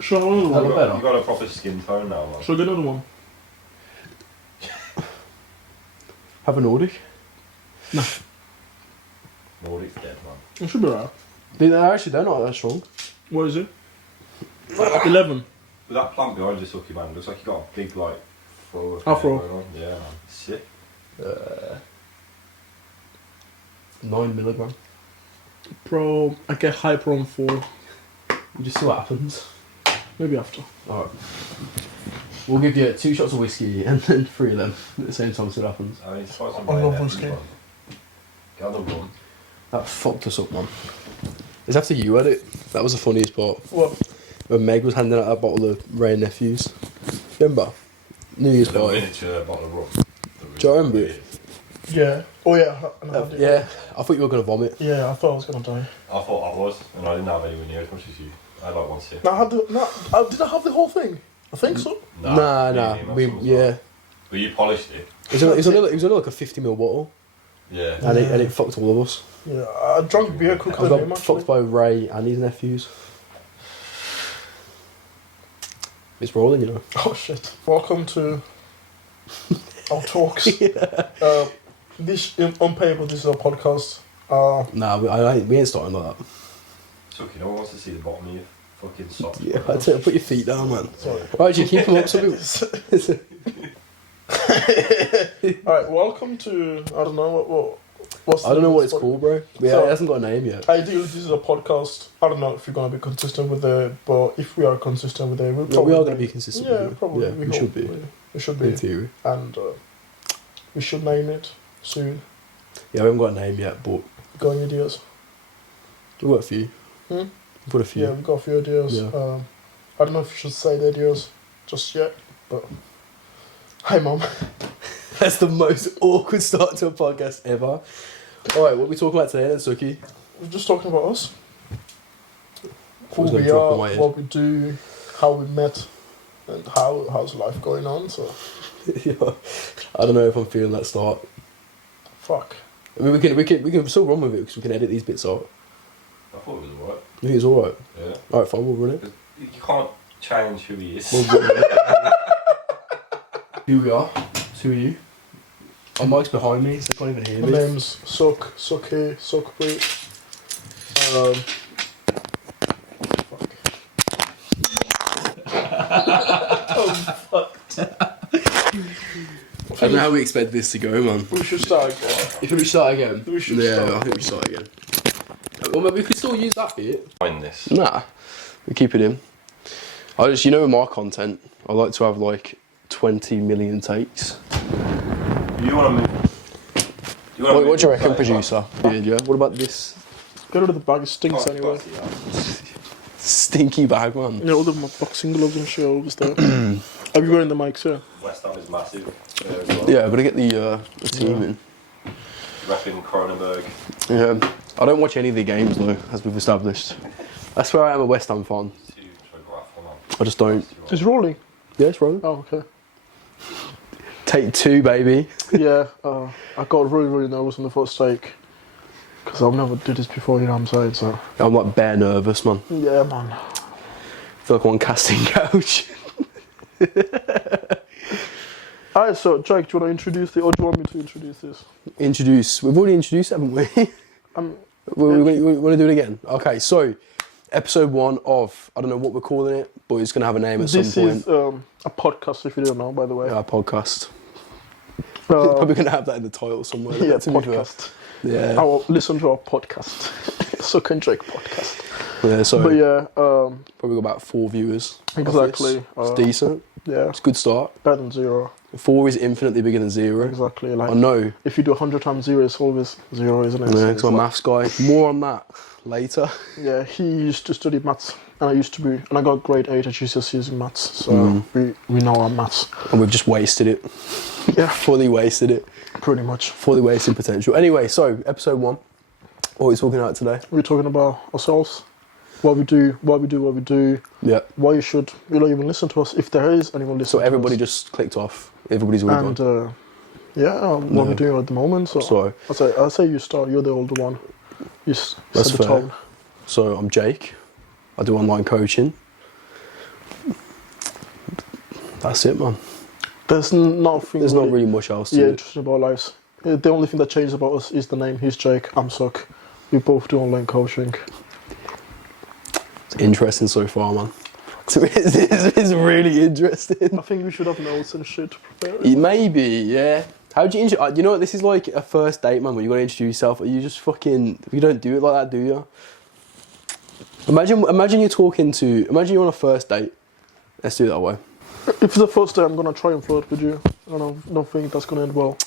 Should I have another one? better. You got a proper skin tone now, man. Should I get another one? Have a Nordic. Nordic's dead, man. It should be right. They're not that strong. What is it? 11. But that plant behind you, Suki, man, looks like you got a big, like, Afro. going on. Yeah, man. Sick. 9 milligram. Bro, I get hyper on 4. You just see what happens. Maybe after. Alright. We'll give you 2 shots of whiskey and then 3 of them at the same time, see what happens. I mean, try some I love mayonnaise, whiskey. man. Get on the run. That fucked us up, man. It's after you had it. That was the funniest part. What? When Meg was handing out that bottle of Ray and Nephews. Remember? New Year's A little party. miniature bottle of rum. Do you remember it? Yeah. Oh yeah. And I had it. Yeah, I thought you were going to vomit. Yeah, I thought I was gonna die. I thought I was, and I didn't have anywhere near as much as you. I had like one sip. No, I had the. No, did I have the whole thing? I think so. Nah. Yeah. But you polished it. It was only like a 50ml bottle. Yeah. And it fucked all of us. Yeah, I drank beer I quicker than him got actually. fucked by Ray and his nephews. It's rolling, you know. Oh shit! Welcome to our talks. This on paper, this is a podcast. Nah, we ain't starting like that. Suki, no one wants to see the bottom of your fucking sock. Yeah, I'd say put your feet down, man. Sorry. Right, you keep them up, some Alright, welcome to I don't know what's I don't know what it's pod- called, bro. Yeah, So- it hasn't got a name yet. Ideally, this is a podcast. I don't know if you're gonna be consistent with it, but if we are consistent with it, we'll Yeah, probably we are going to be consistent Yeah, with it. probably. Yeah, we should be, We should be, in theory. and we should name it soon. Yeah, we haven't got a name yet, but Got any ideas? we've got a few. Hmm? We've got a few. Yeah, we've got a few ideas. Yeah. I don't know if you should say the ideas just yet, but hi, mom. That's the most awkward start to a podcast ever. Alright, what are we talking about today then, Suki? We're just talking about us. Who was gonna we drop are, on my head. what we do, how we met, and how's life going on. So, Yeah, I don't know if I'm feeling that start. fuck. I mean, we can still run with it because we can edit these bits out. I thought it was alright. I think it's alright. Yeah. Alright, fine, we'll run it. You can't change who he is. Here we are. Who are you? Oh, Mike's behind me, so they can't even hear My me. name's Suki, Suckbreed. I don't know how we expect this to go, man. We should start again. If we start again? We should yeah, start. I think we start again. Well, maybe we could still use that bit. Find this. Nah, we keep it in. With my content, I like to have like 20 million takes. You want to move? What do you reckon, producer? Yeah. What about this Get rid of the bag, it stinks anyway. stinky bag, man? You know, all the boxing gloves and shit over there. Have you got in the mics, yeah? West Ham is massive. As well. Yeah, but to get the team in. Repping Cronenberg. Yeah, I don't watch any of the games though, as we've established. That's where I am a West Ham fan. I just don't. It's rolling. Yeah, it's rolling. Oh, okay. Take 2, baby. Yeah, I got really, really nervous on the first take. Because I've never did this before, you know what I'm saying, so... I'm like bare nervous, man. Yeah, man. I feel like I'm on casting couch. Alright, so, Jake, do you want to introduce it, or do you want me to introduce this? We've already introduced, haven't we? We want to do it again? Okay, so, episode 1 of, I don't know what we're calling it, but it's going to have a name at some point. This is a podcast, if you don't know, by the way. Our podcast. Probably going to have that in the title somewhere. Yeah, to be fair. podcast. Yeah. Listen to our podcast. Suck and Jake podcast. Yeah, so But yeah, probably got about 4 viewers. exactly. It's decent. Yeah, It's a good start. better than 0. 4 is infinitely bigger than 0. Exactly. Like, I know. if you do 100 times 0, it's always 0, isn't it? Yeah, So because it's I'm a like- maths guy. More on that later. Yeah, he used to study maths, and I used to be, and I got grade 8 at GCSEs in maths, so we know our maths. And we've just wasted it. Yeah, Fully wasted it. pretty much. Fully wasted potential. Anyway, so episode 1. What are we talking about today? We're talking about ourselves, what we do, Yeah. why you should even listen to us, if there is anyone listening. So everybody to us. just clicked off. Everybody's already And gone. what we're doing at the moment. So So, I'll say you start. You're the older one. You set That's the fair. tone. so I'm Jake. I do online coaching. That's it, man. There's nothing. There's not really much else to it. interesting about our lives. The only thing that changed about us is the name. He's Jake. I'm Suck. We both do online coaching. It's interesting so far, man. It's really interesting. I think we should have notes and shit to prepare. it. Maybe, yeah. How do you introduce? You know what? This is like a first date, man. When you got to introduce yourself, you just fucking. You don't do it like that, do you? Imagine you're talking to. Imagine you're on a first date. Let's do it that way. If it's the first day, I'm gonna try and flirt with you. I don't think that's gonna end well.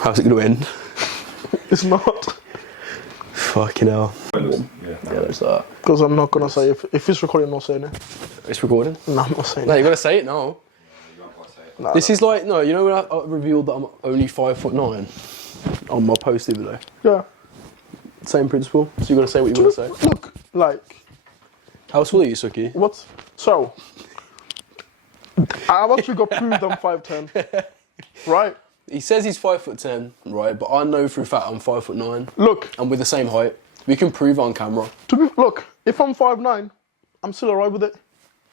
How's it going to end? It's not. Fucking hell. Yeah. Yeah, there's that. Because I'm not gonna say if it's recording, I'm not saying it. It's recording. No, I'm not saying No, it. you got to say it now. You can't quite say it. Nah, This is like no. You know when I revealed that I'm only 5'9" on my post the other day. yeah. Same principle. So you got to say what you want to say. Look, like, How tall are you, Suki? what? So, I've actually got proof I'm 5'10". Right? He says he's 5'10", right? But I know for a fact I'm 5'9", Look, and we're the same height. We can prove it on camera. look, if I'm 5'9", I'm still alright with it.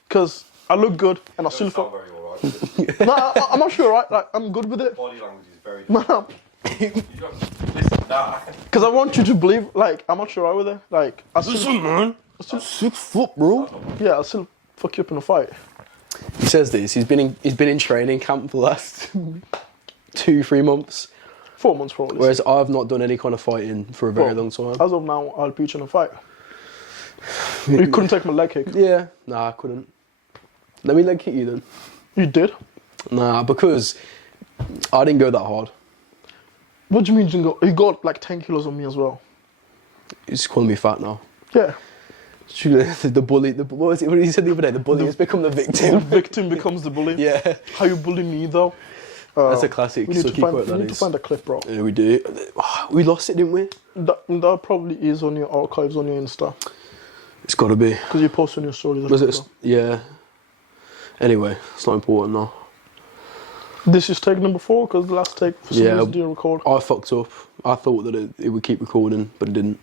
Because I look good and I still Sound feel. very alright with it. No, I'm actually alright. Like, I'm good with it. Body language is very Man, You just listen, nah. because I want you to believe, like, I'm actually alright with it. Like, I still, man. 6 foot, bro. yeah, I still fuck you up in a fight. He says this. He's been in training camp for the last 2-3 months, 4 months probably. whereas I've not done any kind of fighting for a very Well, long time. As of now, I'll beat you in a fight. You couldn't take my leg kick. Yeah, nah, I couldn't. Let me leg kick you then. You did? Nah, because I didn't go that hard. What do you mean you didn't go? You got like 10 kilos on me as well. He's calling me fat now. Yeah. The bully. What was it? What did he say the other day? The bully has become the The victim. victim becomes the bully. Yeah, How you bully me though? that's a classic We need, to Suki find, quote. we That need to is. find a clip, bro. Yeah, we do. We lost it, didn't we? That probably is on your archives on your Insta. It's got to be. Because you post on your stories. Was it? Yeah. Anyway, it's not important now. This is take number 4 because the last take for some Yeah. reason didn't record. I fucked up. I thought that it would keep recording, but it didn't.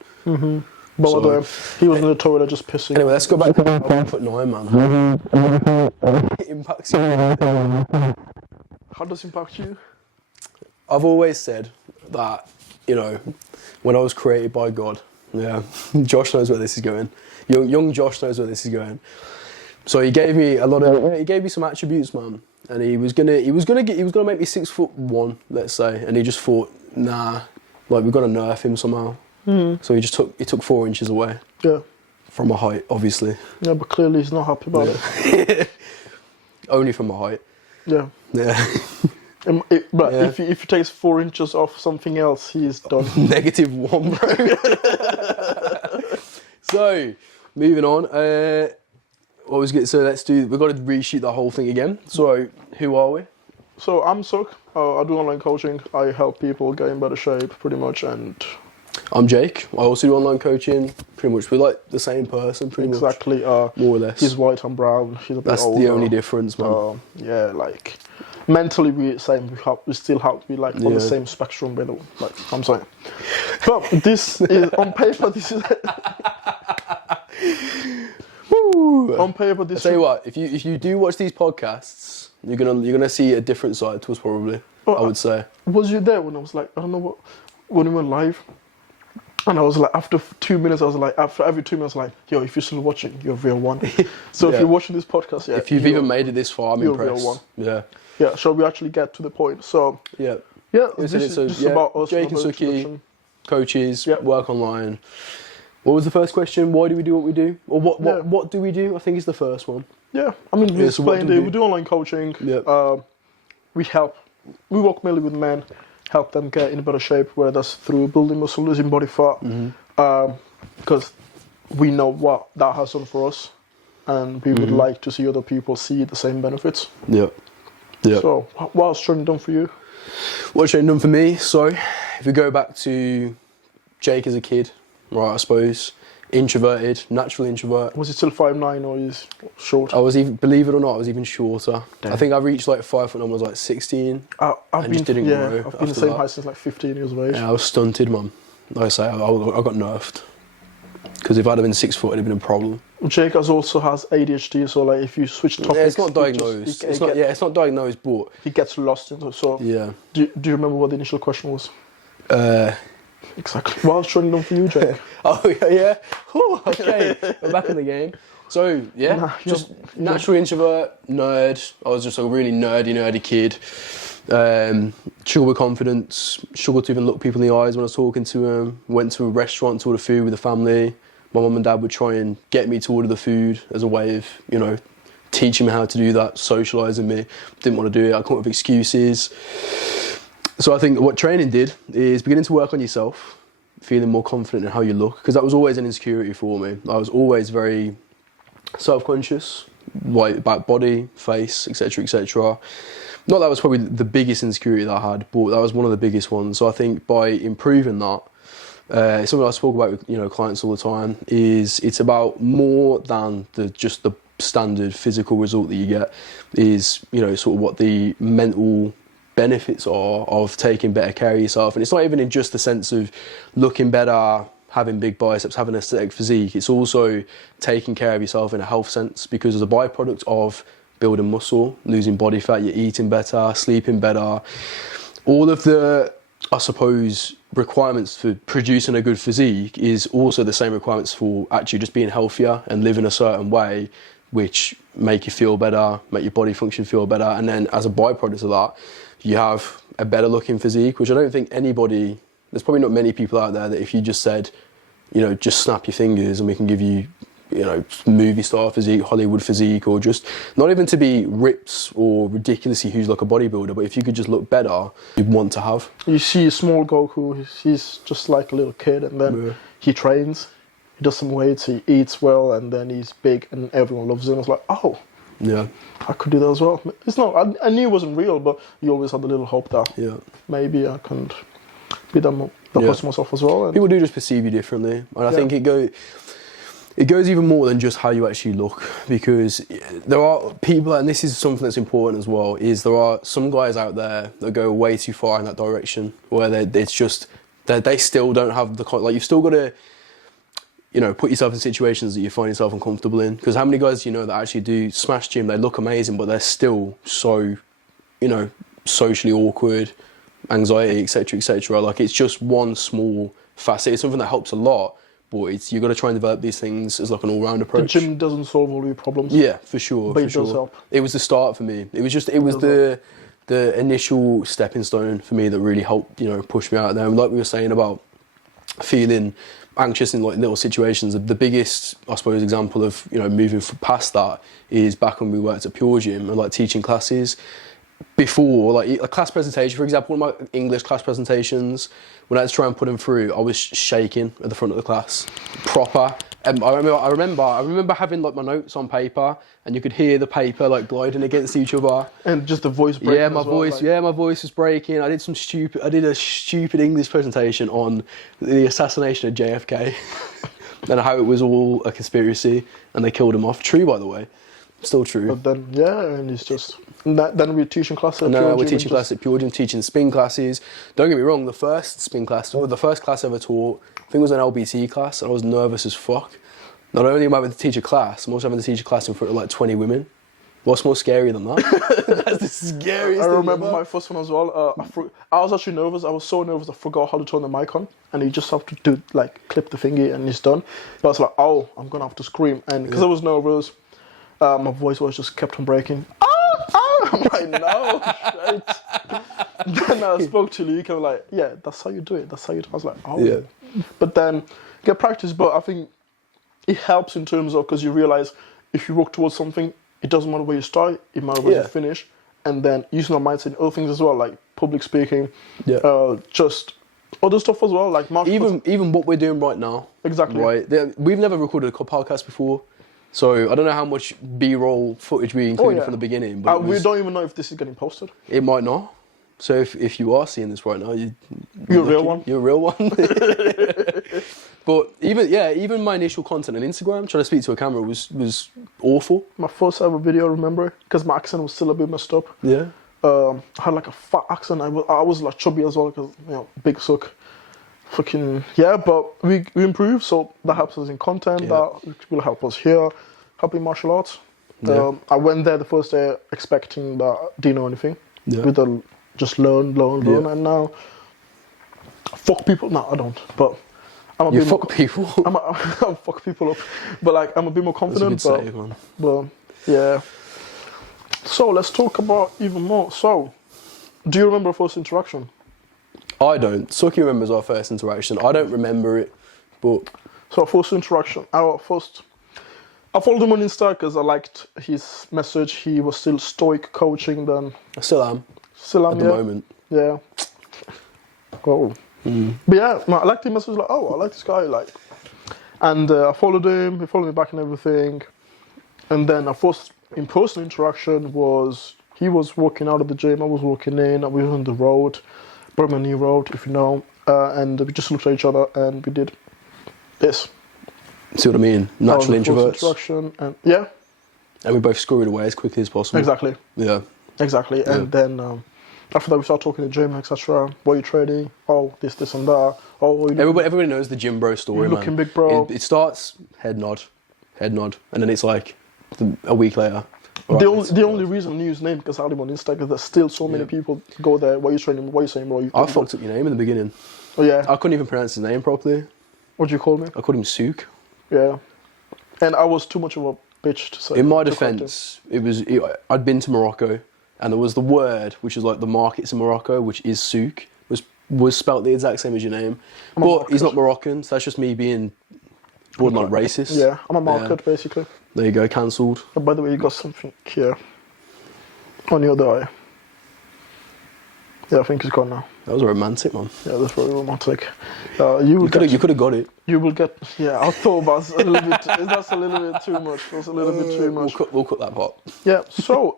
But So- he was in the toilet just pissing. Anyway, let's go back to 5'9", man. It impacts you. How does it impact you? I've always said that, you know, when I was created by God, yeah, Josh knows where this is going. Young Josh knows where this is going. So he gave me he gave me some attributes, man, and he was gonna make me 6'1", let's say, and he just thought, nah, like we've got to nerf him somehow. So he took 4 inches away Yeah. from my height, obviously. Yeah, but clearly he's not happy about it. Only from my height. Yeah. Yeah. But Yeah. if he takes 4 inches off something else, he's done. -1, bro. So, moving on. What was good? So we've got to reshoot the whole thing again. So, who are we? So I'm Suk. I do online coaching. I help people get in better shape, pretty much, and I'm Jake. I also do online coaching. Pretty much, we're like the same person, pretty exactly. much, more or less. He's white, I'm brown. He's a bit That's older. the only difference, man. Yeah, like mentally we same. We still have to be like on the Yeah. same spectrum, by the way. Like I'm saying. But this is on paper. This is Woo. on paper. This I tell you is, what, if you do watch these podcasts, you're gonna see a different side to us, probably. Oh, I would say. was you there when I was like, I don't know what, when we went live? And I was like, after 2 minutes, I was like, after every 2 minutes, like, yo, if you're still watching, you're a real one. So if Yeah. you're watching this podcast, yeah. If you've even made it this far, I'm you're a real impressed. one. Yeah, Yeah, shall we actually get to the point? So, yeah. yeah, Yes, this it is is. So, just yeah, about us. Jake and about Suki. introduction. Coaches, Yep. work online. What was the first question? Why do we do what we do? Or Yeah. what do we do? I think is the first one. Yeah, I mean, we Yeah, so what explained do we it. do? We do online coaching. Yep. We help. We work mainly with men, help them get in better shape, whether that's through building muscle, losing body fat. Because we know what that has done for us, and we would like to see other people see the same benefits. Yeah. Yeah. So, what has training done for you? What's training done for me? So, if we go back to Jake as a kid, right, I suppose, introverted, natural introvert. Was it still 5'9" or is short? I was even, believe it or not, I was even shorter. Damn. I think I reached like 5 foot when I was like 16. I've and been just didn't grow I've been the after same that. height since like 15 years of age. Yeah, I was stunted, man. Like I say, I got nerfed. Because if I'd have been 6 foot, it'd have been a problem. Jake also has ADHD, so like if you switch topics, Yeah, it's not he diagnosed. just- It's not. Yeah, it's not diagnosed, but he gets lost in it. So yeah. do you remember what the initial question was? Uh, Exactly. Well, I was trying to for you, Jake. oh yeah. Whew, okay, we're back in the game. So yeah, Nah, just natural introvert, nerd. I was just a really nerdy kid. Struggled with confidence. Struggled to even look people in the eyes when I was talking to them. Went to a restaurant to order food with the family. My mum and dad would try and get me to order the food as a way of, teaching me how to do that, socialising me. Didn't want to do it. I come up with excuses. So I think what training did is beginning to work on yourself, feeling more confident in how you look, because that was always an insecurity for me. I was always very self-conscious, like about body, face, etc., etc. Not that was probably the biggest insecurity that I had, but that was one of the biggest ones. So I think by improving that, something I spoke about with clients all the time is it's about more than just the standard physical result that you get. Is sort of what the mental benefits are of taking better care of yourself. And it's not even in just the sense of looking better, having big biceps, having an aesthetic physique. It's also taking care of yourself in a health sense, because as a byproduct of building muscle, losing body fat, you're eating better, sleeping better. All of the, I suppose, requirements for producing a good physique is also the same requirements for actually just being healthier and living a certain way, which make you feel better, make your body function feel better. And then as a byproduct of that, you have a better looking physique, which I don't think there's probably not many people out there that if you just said, just snap your fingers and we can give you, movie star physique, Hollywood physique, or just not even to be ripped or ridiculously huge like a bodybuilder, but if you could just look better, you'd want to have. You see a small Goku, he's just like a little kid, and then he trains, he does some weights, he eats well, and then he's big and everyone loves him. It's like, oh, yeah, I could do that as well. It's not, I knew it wasn't real, but you always had a little hope that maybe I can be that person myself as well. And people do just perceive you differently, and I think it goes even more than just how you actually look, because there are people, and this is something that's important as well, is there are some guys out there that go way too far in that direction, where they still don't have the, you've still got to, put yourself in situations that you find yourself uncomfortable in. Because how many guys do you know that actually do smash gym, they look amazing, but they're still so, socially awkward, anxiety, etc., etc. Like, it's just one small facet. It's something that helps a lot, but you've got to try and develop these things as like an all-round approach. the gym doesn't solve all your problems. Yeah, for sure. But it does help. It was the start for me. It was the initial stepping stone for me that really helped, push me out there. And like we were saying about feeling anxious in like little situations, the biggest, I suppose, example of moving past that is back when we worked at Pure Gym and like teaching classes. Before, like a class presentation, for example, one of my English class presentations, when I had to try and put them through, I was shaking at the front of the class, proper. And I remember having like my notes on paper, and you could hear the paper like gliding against each other. And just the voice breaking. Yeah, my voice was breaking. I did a stupid English presentation on the assassination of JFK and how it was all a conspiracy and they killed him off. True, by the way, still true. But then, and it's just. Then we're teaching classes. No, we're teaching classes at Pure Gym, teaching spin classes. Don't get me wrong, the first spin class, or the first class I ever taught, I think it was an LBT class, and I was nervous as fuck. Not only am I having to teach a class, I'm also having to teach a class in front of like 20 women. What's more scary than that? That's the scariest I thing remember ever. my first one as well. I was actually nervous. I was so nervous I forgot how to turn the mic on, and you just have to do clip the thingy and it's done. But I was like, oh, I'm gonna have to scream, and because I was nervous, my voice was just kept on breaking. I'm like, no, shit. Then I spoke to Luke, and I'm like, yeah, that's how you do it. That's how you do it. I was like, oh. Yeah. But then, get practice, but I think it helps in terms of, because you realize if you work towards something, it doesn't matter where you start, it matters where you finish. And then using our mindset in other things as well, like public speaking, just other stuff as well, like martial even what we're doing right now. Exactly. Right. We've never recorded a podcast before. So I don't know how much B-roll footage we included from the beginning. But we don't even know if this is getting posted. It might not. So if you are seeing this right now, you're a real one. You're a real one. But even my initial content on Instagram, trying to speak to a camera was awful. My first ever video, I remember, because my accent was still a bit messed up. Yeah. I had like a fat accent. I was like chubby as well, because big suck. fucking yeah, but we improve, so that helps us in content. Yeah. That will help us here, helping martial arts. Yeah. I went there the first day expecting that I didn't know anything. Yeah. With the just learn, Yeah. and now fuck people. No, I don't. But I'm a You bit fuck more, people. I'll fuck people up, but like I'm a bit more That's a confident. good save, man. But yeah. So let's talk about even more. So, do you remember first interaction? I don't. Suki remembers our first interaction. I don't remember it, but So first interaction. I followed him on Insta because I liked his message. He was still stoic coaching then. I still am Still am, at the yeah. moment. Yeah. Oh. But yeah, no, I liked the message. Like, oh, I like this guy. Like, and I followed him. He followed me back and everything. And then our first in-person interaction was he was walking out of the gym. I was walking in. We were on the road, Birmingham New Road, if you know. And we just looked at each other and we did this. See what I mean? That was Natural the first introverts. interaction, and yeah, And we both scurried away as quickly as possible. exactly. Yeah. Exactly, Yeah. and then after that we started talking to the gym, etc. What are you trading? Oh, this and that. Oh, you Everybody knows the gym bro story, You're man. looking big, bro. It starts head nod, and then it's like a week later. the only reason I knew his name because I had him on Insta because there's still so many Yeah. people go there. What are you trading? What are you saying, bro? I fucked up your name in the beginning. Oh yeah. I couldn't even pronounce his name properly. What do you call me? I called him Souk. Yeah. And I was too much of a bitch to say. In my to correct him. defence, I'd been to Morocco, and there was the word, which is like the markets in Morocco, which is souk, was spelt the exact same as your name. I'm a But he's market. not Moroccan, so that's just me being borderline racist. Yeah, I'm a market basically. There you go, cancelled. Oh, by the way, you got something here on your other eye. Yeah, I think it's gone now. That was romantic, man. Yeah, that's very romantic. You could have got it. You will get. Yeah, I thought that's a little bit. That's a little bit too much. That's a little bit too much. We'll cut that part. Yeah. So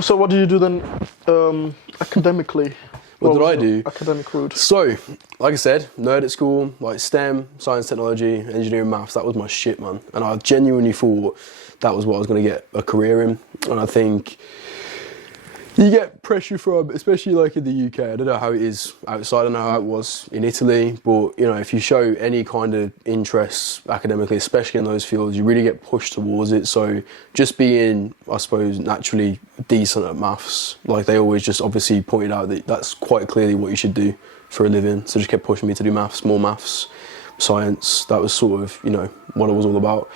so what do you do then, academically? What did was I your do? Academic route. So, like I said, nerd at school, like STEM, science, technology, engineering, maths, that was my shit, man. And I genuinely thought that was what I was going to get a career in. And I think you get pressure from, especially like in the UK, I don't know how it is outside, I don't know how it was in Italy, but you know, if you show any kind of interest academically, especially in those fields, you really get pushed towards it. So just being, I suppose, naturally decent at maths, like they always just obviously pointed out that that's quite clearly what you should do for a living. So just kept pushing me to do maths, more maths, science. That was sort of, you know, what it was all about.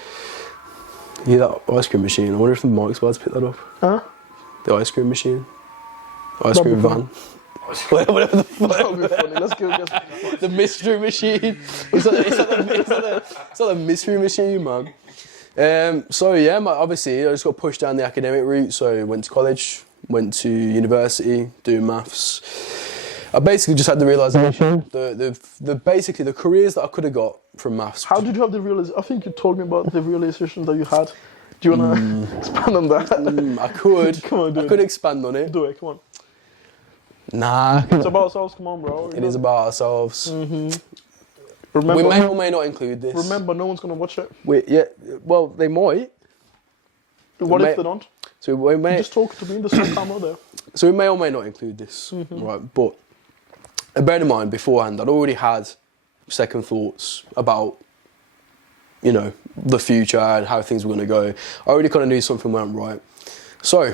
Yeah, that ice cream machine. I wonder if the Mike's about to pick that up. Huh? The ice cream machine. Ice cream That'd be van. Whatever the fuck. That would be funny. Let's go get. The mystery machine. It's like a mystery machine, man. So yeah, obviously I just got pushed down the academic route. So I went to college, went to university, doing maths. I basically just had the realisation, basically the careers that I could have got from maths. How did you have the realization? I think you told me about the realization that you had. Do you wanna expand on that? I could. Come on, do I it. could expand on it. Do it. Come on. Nah. It's about ourselves. Come on, bro. It is about ourselves. Remember, We may or may not include this. remember, no one's gonna watch it. Well, they might. What may- if they don't? So we may. Just talk to me. There's no camera there. So we may or may not include this, right? But bear in mind, beforehand, I'd already had second thoughts about, you know, the future and how things were going to go. I already kind of knew something went right. So,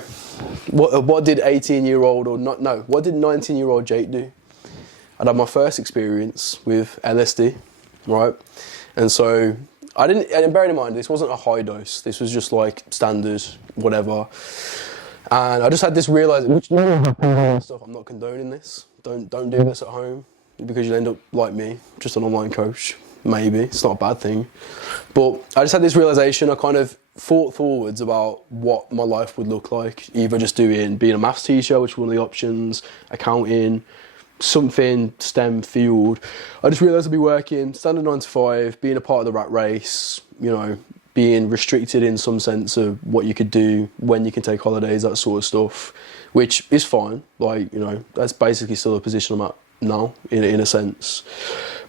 what did 18-year-old or not? No, what did 19-year-old Jake do? I'd had my first experience with LSD, right? And so I didn't. And bear in mind, this wasn't a high dose. This was just like standard, whatever. And I just had this realisation, stuff, I'm not condoning this. Don't do this at home because you'll end up like me, just an online coach. Maybe, it's not a bad thing. But I just had this realisation, I kind of thought forwards about what my life would look like. Either just being a maths teacher, which was one of the options, accounting, something STEM field. I just realised I'd be working, standard 9 to 5, being a part of the rat race, you know, being restricted in some sense of what you could do, when you can take holidays, that sort of stuff, which is fine. Like, you know, that's basically still a position I'm at now, in a sense.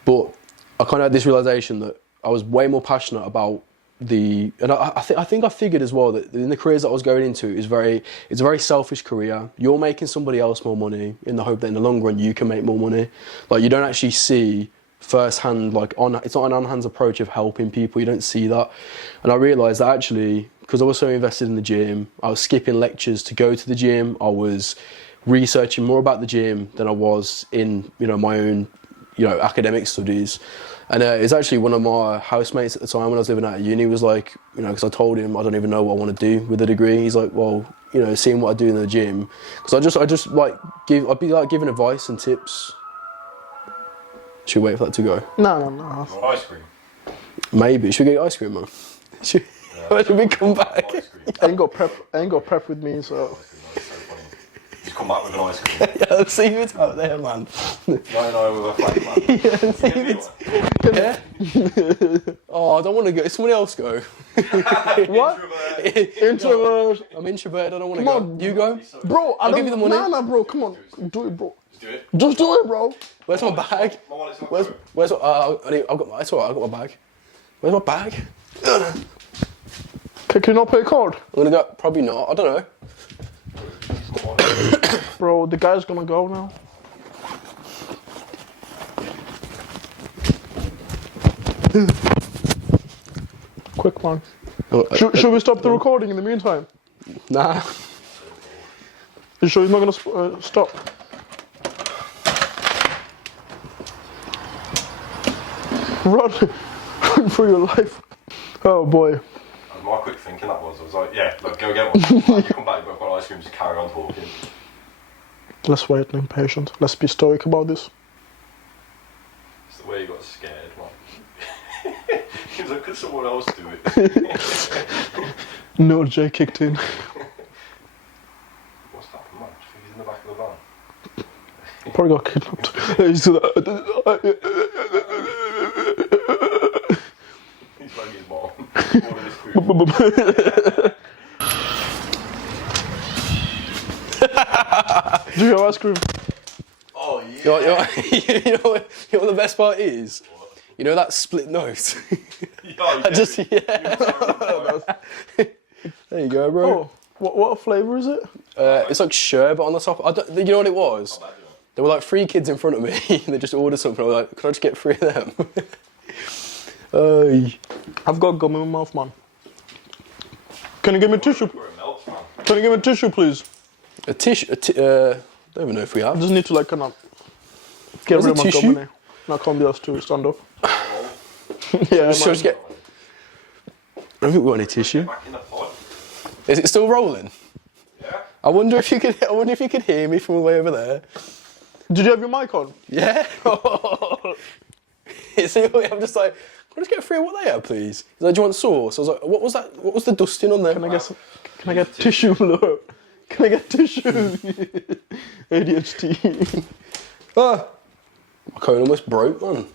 But I kind of had this realisation that I was way more passionate about I think I figured as well that in the careers that I was going into it's a very selfish career. You're making somebody else more money in the hope that in the long run you can make more money. Like you don't actually see firsthand it's not an on-hands approach of helping people. You don't see that, and I realised that actually because I was so invested in the gym, I was skipping lectures to go to the gym. I was researching more about the gym than I was in my own academic studies. And it's actually one of my housemates at the time when I was living out of uni was like, because I told him I don't even know what I want to do with a degree. He's like, well, seeing what I do in the gym, because I'd be like giving advice and tips. Should we wait for that to go? No. Ice cream. Maybe should we get ice cream, man? Should we come back? I ain't got prep with me, so. Just come back with an ice cream. Yeah, see it's out there, man. No, with a flat man. Yeah. Oh, I don't want to go. Somebody else go. What? Introvert. I'm introverted. I don't want to Come go. on. You go. Bro, I'll give you the money. Nah, bro, come on. Do it, bro. Just do it. Just do it, bro. Where's my bag? My wallet's not Where's going. I've got my. It's alright. I've got my bag. Where's my bag? Can you not pay card? I'm gonna go. Probably not. I don't know. Bro, the guy's gonna go now. Quick one. Should we stop the recording in the meantime? Nah. You sure he's not gonna stop? Run for your life. Oh boy. My quick thinking that was, I was like, yeah, look, go get one. You come back, you've got ice cream, just carry on talking. Let's wait and patient. Let's be stoic about this. It's the way you got scared, man. He was like, could someone else do it? No, Jay kicked in. What's happened, man? Do you think he's in the back of the van? Probably got kidnapped. He's He's like his mom. Ordering his food. Do you have ice cream? Oh, yeah. You know what the best part is? You know that split note? Yeah, There you go, bro. Oh, what flavour is it? It's like sherbet on the top. You know what it was? There were like 3 kids in front of me and they just ordered something. I was like, could I just get 3 of them? I've got gum in my mouth, man. Can you give me a tissue? Where it melts, man. Can you give me a tissue, please? A tissue? Don't even know if we I have. just need to like kind of get Where's rid of the my tissue? gum in here. Now can't be asked to stand up. Yeah, So man. just get. I don't think we've got any tissue. Back in the pod. Is it still rolling? Yeah. I wonder if you could hear me from way over there. Did you have your mic on? Yeah. See, I'm just like, can I just get 3 of what they are, please? He's like, do you want sauce? I was like, what was that? What was the dusting on there? Can I get tissue, Lord? Can I get tissue? ADHD. Ah, my cone almost broke, man.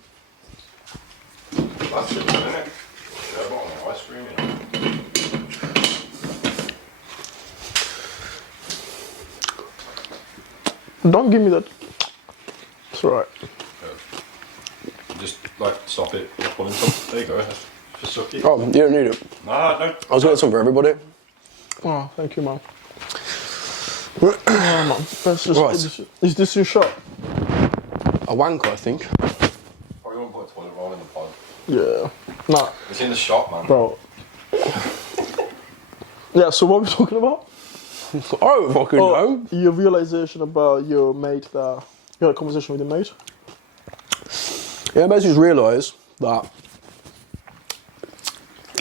That's it, isn't it? Sherbet on the ice cream, you know. Don't give me that. It's alright. Just like stop it, pulling some. There you go. Just suck it. Oh, you don't need it. Nah, no. I was getting some for everybody. Oh, thank you, man. Oh, man. Let's just, Right. Is this your shot? A wanker, I think. Probably won't put a toilet roll in the pod. Yeah. Nah, It's in the shop, man. bro. Yeah, so what are we talking about? I don't fucking know. Your realization about your mate that you had a conversation with your mate? Yeah, I basically just realised that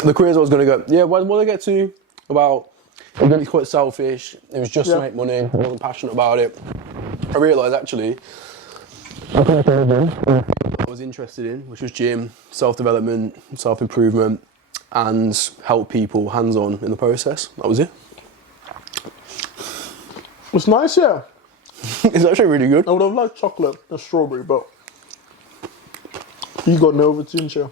the careers I was going to go, yeah, what did I get to? About, I was going to be quite selfish. It was just to Yeah. make money. I wasn't passionate about it. I realised actually, I was interested in, which was gym, self-development, self-improvement, and help people hands-on in the process. That was it. It's nice, yeah. It's actually really good. I would have liked chocolate and strawberry, but you got nervous, didn't you?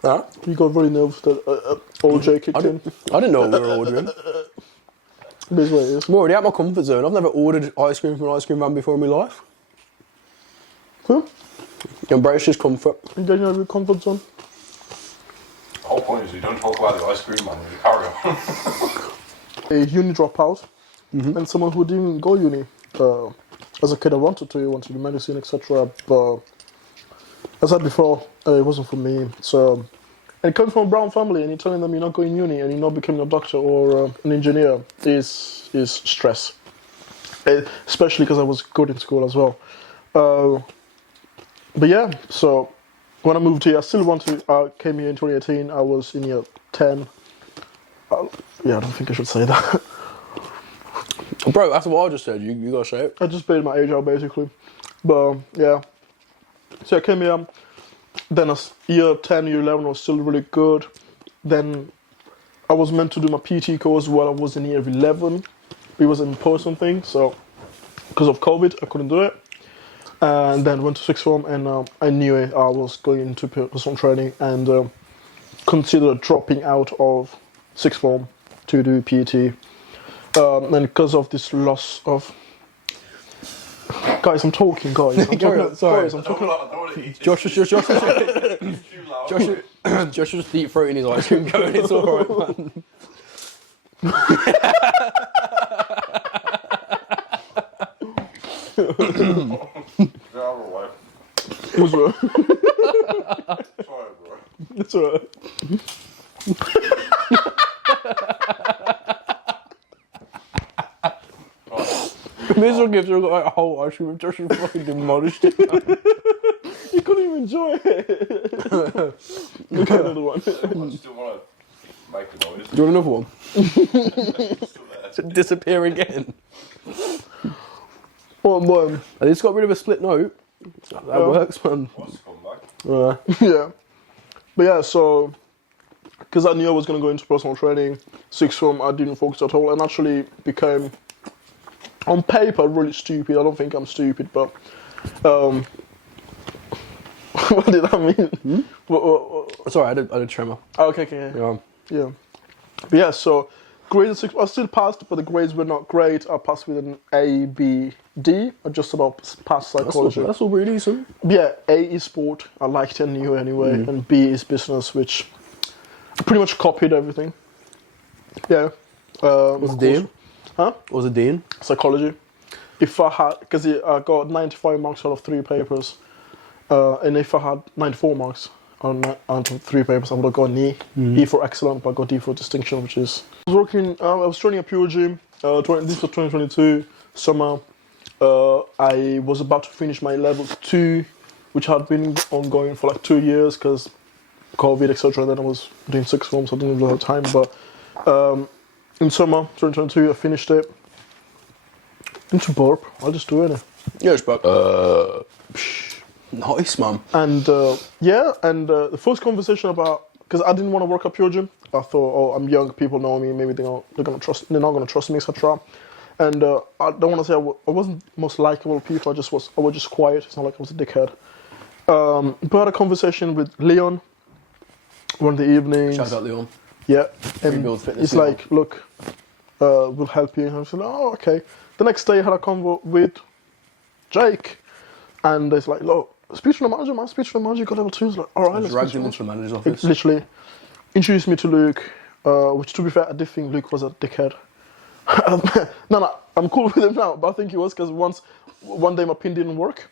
Huh? You got very nervous that old Jay kicked in. I didn't know what we were ordering. It is what it is. I'm already out my comfort zone. I've never ordered ice cream from an ice cream van before in my life. Huh? Embrace this comfort. You getting out of your comfort zone? The whole point is don't talk about the ice cream, man. You carry on. A uni dropout, and someone who didn't go uni. As a kid, I wanted to do medicine, etc. But as I said before, it wasn't for me. So, and it comes from a brown family, and you're telling them you're not going uni and you're not becoming a doctor or an engineer is stress. Especially because I was good in school as well. But yeah, so when I moved here, I still wanted. I came here in 2018. I was in year 10. Yeah, I don't think I should say that. Bro, that's what I just said. You gotta say it. I just paid my age out basically. But yeah. So I came here. Then year 10, year 11 was still really good. Then I was meant to do my PT course while I was in year 11. It was an in-person thing, so because of COVID, I couldn't do it. And then went to sixth form, and I knew it. I was going into personal training and considered dropping out of sixth form to do PT. And because of this loss of... Guys, I'm talking, guys. I'm talking. Sorry. Guys, I'm talking. Josh was just deep throating his ice cream going. It's alright, man. It's alright. Sorry, bro. It's alright. Miserable gives her like a whole ice cream. Josh fucking demolished it. You couldn't even enjoy it. Okay, another one. I still want to make the noise. Do you want another one? Still there. Disappear again. One. And it's got rid of a split note. That works, man. Wants to come back. Yeah. But yeah, so because I knew I was going to go into personal training, sixth form, I didn't focus at all and actually became, on paper, really stupid. I don't think I'm stupid, but what did I mean? Sorry, I had a tremor. Okay. Yeah. But yeah, so grades at sixth, I still passed, but the grades were not great. I passed with an A, B, D. I just about passed psychology. That's all really decent. Yeah, A is sport. I liked it and knew anyway. And B is business, which I pretty much copied everything. Yeah. What's the D? Huh? What was the D in? Psychology. If I had, because I got 95 marks out of 3 papers, and if I had 94 marks out of 3 papers, I would have got an E. E for excellent, but I got D for distinction, which is... I was training at Pure Gym. This was 2022, summer. I was about to finish my level 2, which had been ongoing for like 2 years because COVID, etc. Then I was doing sixth form, so I didn't really have time. But in summer 2022, I finished it. Into burp, I'll just do it. Yeah, it's back. Nice, man. And the first conversation about, because I didn't want to work at Pure Gym. I thought, oh, I'm young, people know me, maybe they're not going to trust me, etc. And I don't want to say I wasn't the most likable people. I was just quiet. It's not like I was a dickhead. But I had a conversation with Leon one of the evenings. Shout out Leon. Yeah, and Rebuild Fitness it's Leon. like, look, we'll help you. And I said, oh, okay. The next day I had a convo with Jake, and it's like, look, speech to the manager, man. Speech to the manager. Got level 2. It's like, all right, let's Dragged speak him to into the manager's him. office. Literally introduced me to Luke, which to be fair, I did think Luke was a dickhead. No, I'm cool with him now, but I think he was because one day my pin didn't work,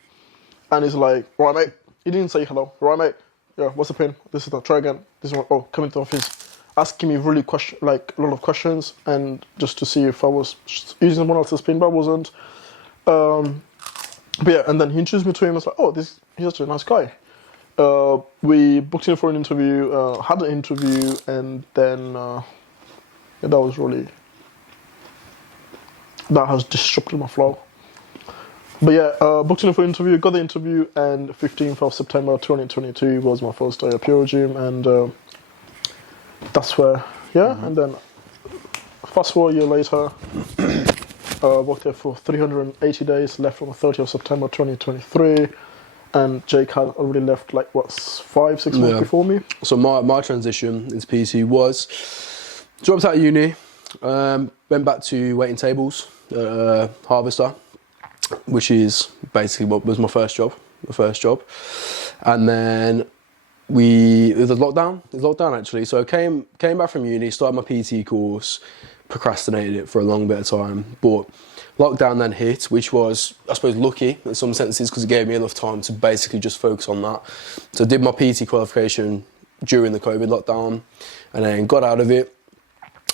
and he's like, "Right, mate." He didn't say hello. "Right, mate. Yeah, what's the pin? This is the try again. This is one. Oh, come into the office." Asking me really a lot of questions, and just to see if I was using someone else's pin, but I wasn't. But yeah, and then he introduced me to him. I was like, "Oh, he's actually a nice guy." We booked in for an interview, had an interview, and then that has disrupted my flow. But yeah, booked in for an interview, got the interview, and 15th of September 2022 was my first day at Pure Gym, and that's where, and then fast forward a year later, worked there for 380 days, left on the 30th of September 2023, and Jake had already left 5-6 months before me. So my transition into PT was dropped out of uni, went back to waiting tables, Harvester, which is basically what was my first job, and then it was lockdown actually. So I came back from uni, started my PT course, procrastinated it for a long bit of time, but lockdown then hit, which was, I suppose, lucky in some senses because it gave me enough time to basically just focus on that. So I did my PT qualification during the COVID lockdown and then got out of it,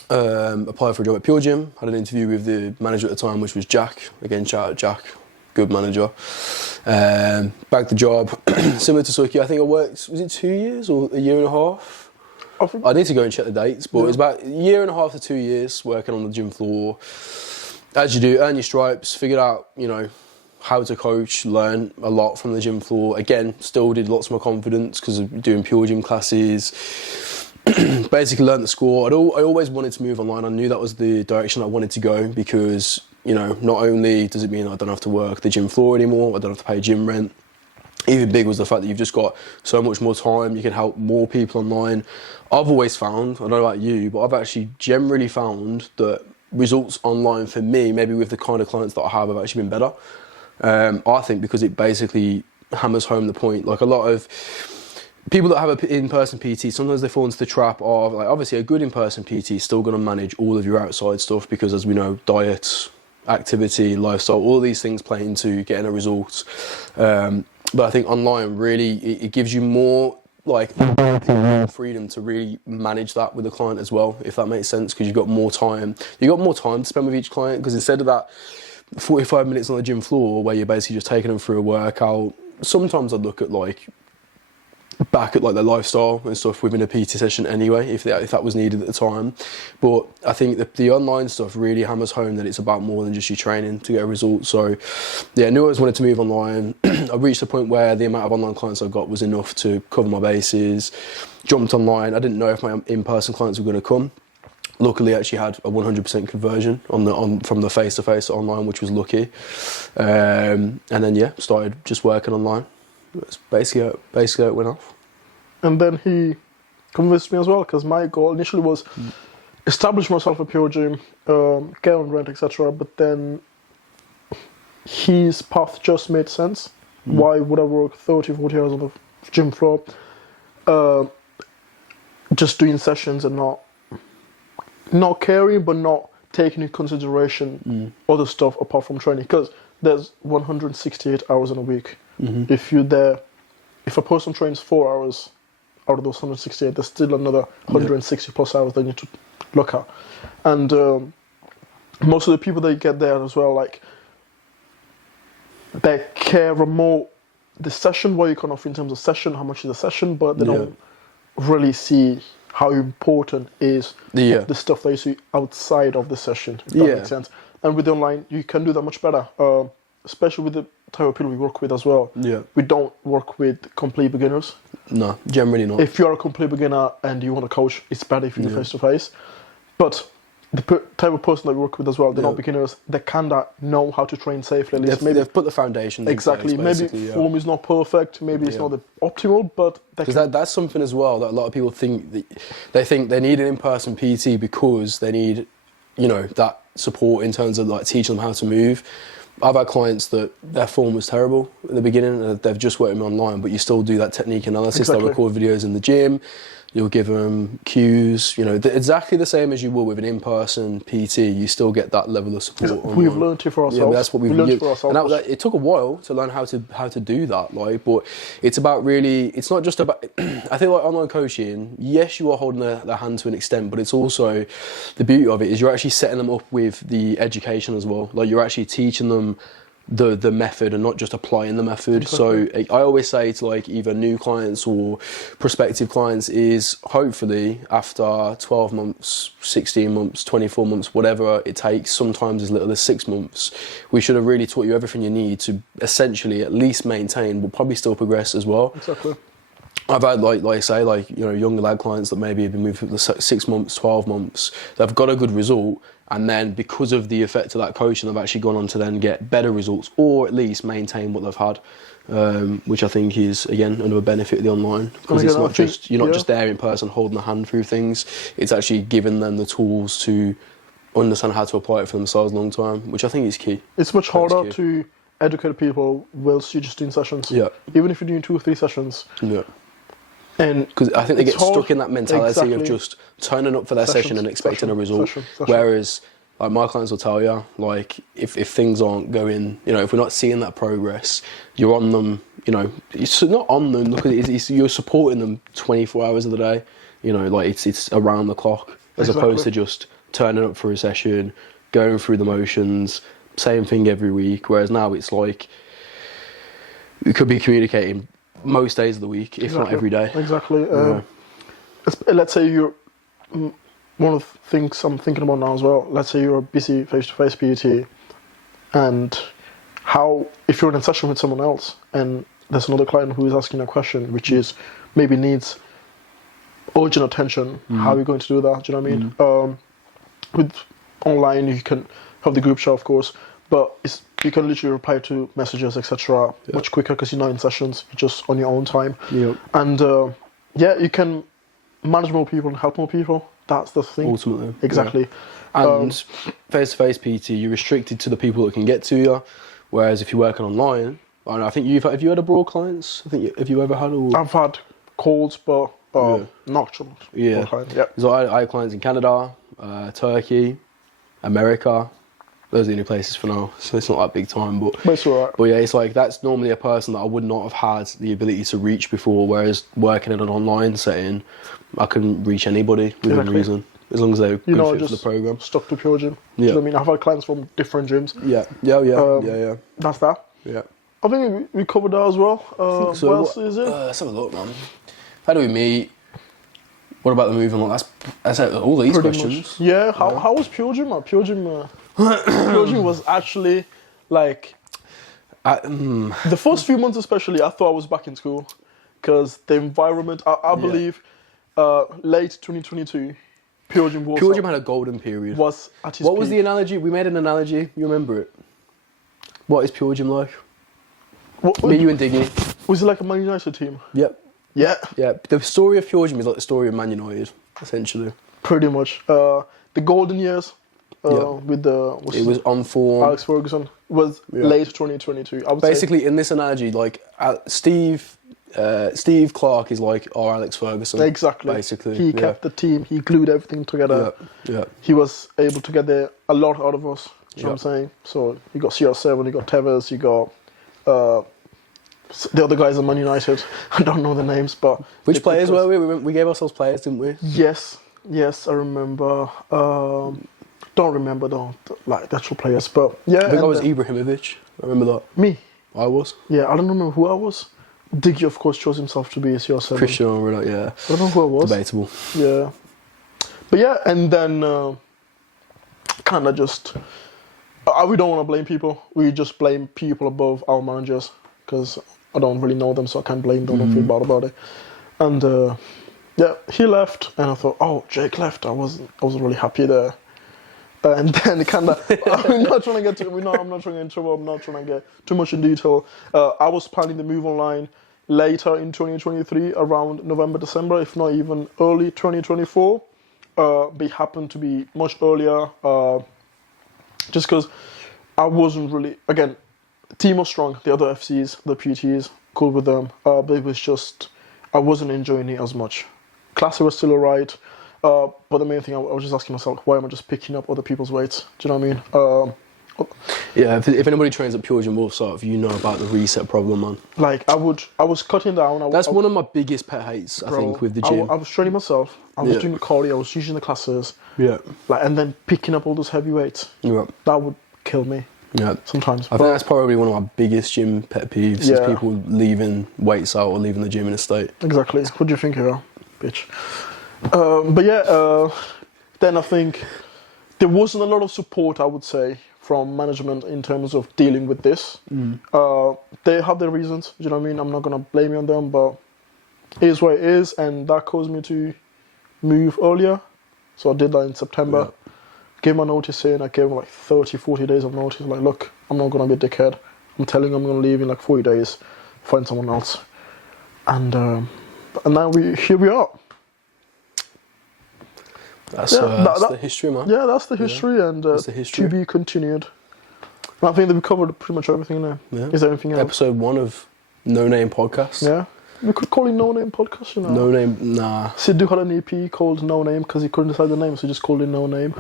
applied for a job at Pure Gym, had an interview with the manager at the time, which was Jack. Again, shout out Jack, good manager. Bagged the job, similar to Suki. I think I worked, was it 2 years or a year and a half? I need to go and check the dates, but it was about a year and a half to 2 years working on the gym floor. As you do, earn your stripes, figured out, how to coach, learn a lot from the gym floor. Again, still did lots more confidence because of doing Pure Gym classes. Basically learned the score. I always wanted to move online. I knew that was the direction I wanted to go because, not only does it mean I don't have to work the gym floor anymore, I don't have to pay gym rent. Even big was the fact that you've just got so much more time, you can help more people online. I've always found, I don't know about you, but I've actually generally found that results online for me, maybe with the kind of clients that I have actually been better. I think because it basically hammers home the point. Like a lot of people that have an in-person PT, sometimes they fall into the trap of, like, obviously a good in-person PT is still going to manage all of your outside stuff because, as we know, diet, activity, lifestyle, all of these things play into getting a result. But I think online really, it gives you more freedom to really manage that with the client as well, if that makes sense, because you've got more time. You've got more time to spend with each client because instead of that 45 minutes on the gym floor where you're basically just taking them through a workout, sometimes I'd look at back at their lifestyle and stuff within a PT session anyway, if that was needed at the time. But I think the online stuff really hammers home that it's about more than just your training to get a result. So yeah, I knew I always wanted to move online. I reached a point where the amount of online clients I got was enough to cover my bases. Jumped online. I didn't know if my in-person clients were going to come. Luckily, I actually had a 100% conversion from the face-to-face to online, which was lucky. And then started just working online. That's basically how it went off. And then he convinced me as well, because my goal initially was establish myself at Pure Gym, get on rent, etc. But then his path just made sense. Why would I work 30, 40 hours on the gym floor, just doing sessions and not caring, but not taking into consideration other stuff apart from training? Because there's 168 hours in a week. If a person trains 4 hours out of those 168, there's still another 160 plus hours they need to look at. And most of the people that you get there as well, they care more the session, what you can offer in terms of session, how much is the session, but they don't really see how important is the stuff that you see outside of the session, if that makes sense. And with online, you can do that much better. Especially with the type of people we work with as well. Yeah. We don't work with complete beginners. No, generally not. If you're a complete beginner and you want to coach, it's better if you do face-to-face. But the type of person that we work with as well, they're not beginners. They kind of know how to train safely. At least they've put the foundation. Exactly. In place, maybe form is not perfect. Maybe it's not the optimal, but that's something as well that a lot of people think. They think they need an in-person PT because they need, that support in terms of teaching them how to move. I've had clients that their form was terrible at the beginning and they've just worked with me online, but you still do that technique analysis. Exactly. They'll record videos in the gym, you'll give them cues, exactly the same as you would with an in-person PT. You still get that level of support. We've learned it for ourselves. Yeah, that's what we've learned for ourselves. And it took a while to learn how to do that, but it's about really, it's not just about, I think online coaching, yes, you are holding their hand to an extent, but it's also, the beauty of it is you're actually setting them up with the education as well. You're actually teaching them the method and not just applying the method. Exactly. So I always say to either new clients or prospective clients is hopefully after 12 months, 16 months, 24 months, whatever it takes, sometimes as little as 6 months, we should have really taught you everything you need to essentially at least maintain, but probably still progress as well. Exactly. I've had, younger lad clients that maybe have been moved for 6 months, 12 months, they've got a good result, and then because of the effect of that coaching, they've actually gone on to then get better results, or at least maintain what they've had, which I think is, again, another benefit of the online, because it's not just, you're not just there in person holding a hand through things, it's actually giving them the tools to understand how to apply it for themselves long term, which I think is key. It's much harder to educate people whilst you're just doing sessions. Yeah. Even if you're doing 2 or 3 sessions. Yeah. And Because I think they it's get stuck hard. in that mentality Exactly. of just turning up for their session Sessions, and expecting a session, result. session. Whereas, like my clients will tell you, like if things aren't going, if we're not seeing that progress, you're on them. It's not on them. Look, you're supporting them 24 hours of the day. Like it's around the clock as opposed to just turning up for a session, going through the motions, same thing every week. Whereas now it's like we could be communicating most days of the week, if not every day. Exactly. Yeah. Let's say you're one of the things I'm thinking about now as well. Let's say you're a busy face-to-face PT, and if you're in a session with someone else and there's another client who is asking a question which is maybe needs urgent attention, how are you going to do that? Do you know what I mean? With online, you can have the group chat, of course, but you can literally reply to messages, etc. much quicker because you're not in sessions, you're just on your own time. Yep. And you can manage more people and help more people. That's the thing. Ultimately. Exactly. Yeah. And face-to-face PT, you're restricted to the people that can get to you. Whereas if you're working online, I think have you had abroad clients? Have you ever had? I've had calls, but not Yeah. clients. Yeah. So I have clients in Canada, Turkey, America. Those are the only places for now, so it's not that big time. But it's alright. But yeah, it's like that's normally a person that I would not have had the ability to reach before. Whereas working in an online setting, I can reach anybody within reason, as long as they're good fit for the program. Stuck to pure gym. Yeah. Do you know what I mean? I've had clients from different gyms. Yeah. That's that. Yeah. I think we covered that as well. So what else is it? Let's have a look, man. How do we meet? What about the move and all? That's all these Pretty questions. much. Yeah. How was pure gym? Pure gym. Pure gym was actually like the first few months, especially. I thought I was back in school because the environment. I believe late 2022, pure gym was. Pure gym had a golden period. Was at its What was peak. the analogy? We made an analogy. You remember it? What is pure gym like? Me, you, and Diggy. Was it like a Man United team? Yep. Yeah. Yeah. The story of pure gym is like the story of Man United, essentially. Pretty much. The golden years. With it was on form. Alex Ferguson was late 2022. I would Basically, in this analogy, like Steve Clark is like our Alex Ferguson. Exactly. Basically, he kept the team. He glued everything together. Yeah. He was able to get a lot out of us. You know what I'm saying? So you got CR7, you got Tevez, you got the other guys at Man United. I don't know the names, but which players were we? We gave ourselves players, didn't we? Yes, I remember. Don't remember the actual players, but yeah. I think I was Ibrahimovic. I remember that. Me. I was. Yeah, I don't remember who I was. Diggy, of course, chose himself to be a CR7. Cristiano Ronaldo, yeah. I don't know who I was. Debatable. Yeah. But yeah, and then kind of just... we don't want to blame people. We just blame people above our managers because I don't really know them, so I can't blame them. I feel bad about it. And he left, and I thought, oh, Jake left. I wasn't really happy there. And then kind of, I'm not trying to get in trouble. I'm not trying to get too much in detail. I was planning the move online later in 2023, around November, December, if not even early 2024. But it happened to be much earlier, just because I wasn't really, again, team was strong. The other FCs, the PTs, cool with them. But it was just, I wasn't enjoying it as much. Classy was still alright. But the main thing, I was just asking myself, why am I just picking up other people's weights? Do you know what I mean? Yeah, if anybody trains at Pure Gym Wolfsart, you know about the reset problem, man. Like, I was cutting down. That's one of my biggest pet hates, I think, with the gym. I was training myself. I was doing the cardio. I was using the classes. Yeah. And then picking up all those heavy weights. Yeah. That would kill me. Yeah. Sometimes. I think that's probably one of my biggest gym pet peeves is people leaving weights out or leaving the gym in a state. Exactly. What do you think here, bitch? But yeah, then I think there wasn't a lot of support, I would say, from management in terms of dealing with this. They have their reasons, do you know what I mean? I'm not going to blame you on them, but it is what it is, and that caused me to move earlier. So I did that in September. Yeah. Gave my notice in, I gave them like 30, 40 days of notice. Like, look, I'm not going to be a dickhead. I'm telling you I'm going to leave in like 40 days, find someone else. And now here we are. That's the history, man. Yeah, that's the history, and that's the history. To be continued. I think that we covered pretty much everything there. Yeah. Is there anything else? Episode 1 of No Name Podcast. Yeah. We could call it No Name Podcast, you know. No name, nah. Sidhu had an EP called No Name because he couldn't decide the name, so he just called it No Name.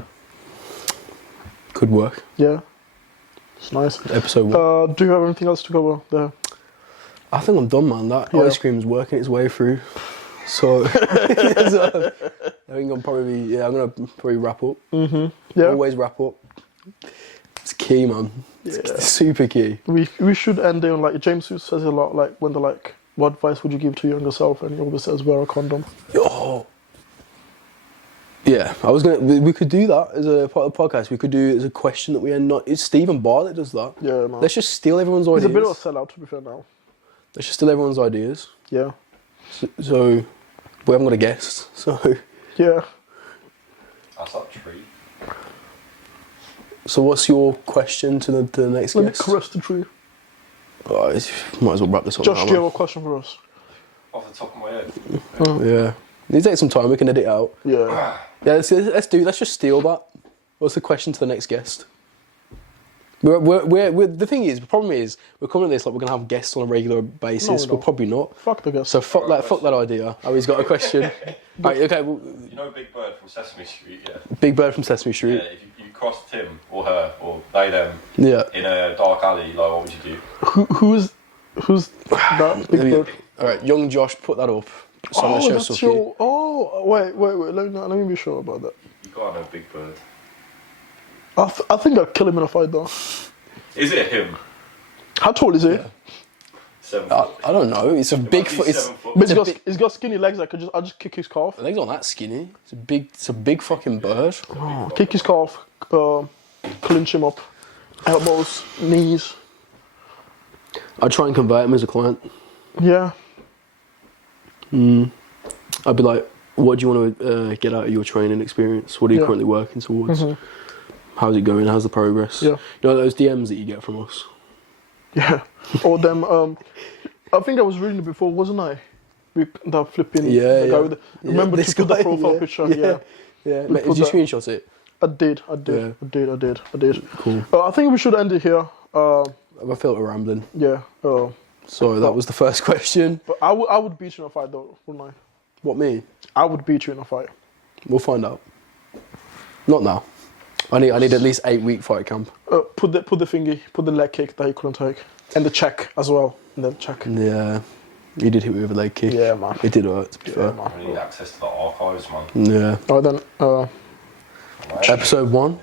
Could work. Yeah. It's nice. Episode 1. Do you have anything else to cover there? I think I'm done, man. That Yeah. ice cream's working its way through. So, so I think I'm gonna probably wrap up. Yeah. Always wrap up. It's key, man. It's super key. We should end it on like James says a lot, like when they're like, what advice would you give to your younger self? And he always says wear a condom. Oh. Yeah, I was gonna. We could do that as a part of the podcast. We could do it as a question that we end. Not. It's Stephen Barr that does that. Yeah, man. Let's just steal everyone's ideas. He's a bit of a sellout, to be fair now. Let's just steal everyone's ideas. Yeah. So we haven't got a guest. So Yeah. That's that tree. so what's your question to the next Let me guest? caress the tree. Oh, might as well wrap this up. Josh, now, do you man. have a question for us? Off the top of my head. Yeah. Need to take some time. We can edit it out. Yeah. Yeah, let's just steal that. What's the question to the next guest? The thing is, the problem is, we're coming at this like we're going to have guests on a regular basis. No, we we're don't. probably not. Fuck the guest. So fuck that idea. Oh, he's got a question. Right, okay, well, You know Big Bird from Sesame Street, yeah? Big Bird from Sesame Yeah, Street. if you crossed him or her or they them Yeah. in a dark alley, like what would you do? Who's that big bird? All right, young Josh, put that up. So I'm gonna show that's Suki. your. Oh, wait. Let me be sure about that. You gotta know Big Bird. I think I'd kill him in a fight, though. Is it him? How tall is he? Yeah. 7 foot. I don't know. It's a big might be foot. It's 7 foot. But it's he's got skinny legs. I'll just kick his calf. the legs aren't that skinny. It's a big fucking bird. Oh, kick his calf. Clinch him up. Elbows, knees. I'd try and convert him as a client. Yeah. I'd be like, what do you want to get out of your training experience? What are you Yeah. currently working towards? How's it going? How's the progress? Yeah. You know those DMs that you get from us? Yeah. Or them. I think I was reading it before, wasn't I? That flipping. Yeah, the guy with the, remember this to put the guy, profile picture. Yeah. Yeah. We Mate, put did you that- screenshot it? I did. Yeah. I did. Cool. I think we should end it here. I felt a rambling. Yeah. So that was the first question. But I would beat you in a fight, though, wouldn't I? What, me? I would beat you in a fight. We'll find out. Not now. I need at least 8-week fight camp. Put the thingy, put the leg kick that he couldn't take, and the check as well, and then check. Yeah. He did hit me with a leg kick. Yeah, man. It did hurt, to be Yeah, fair. man. I need access to the archives, man. Yeah. Alright then. Episode 1.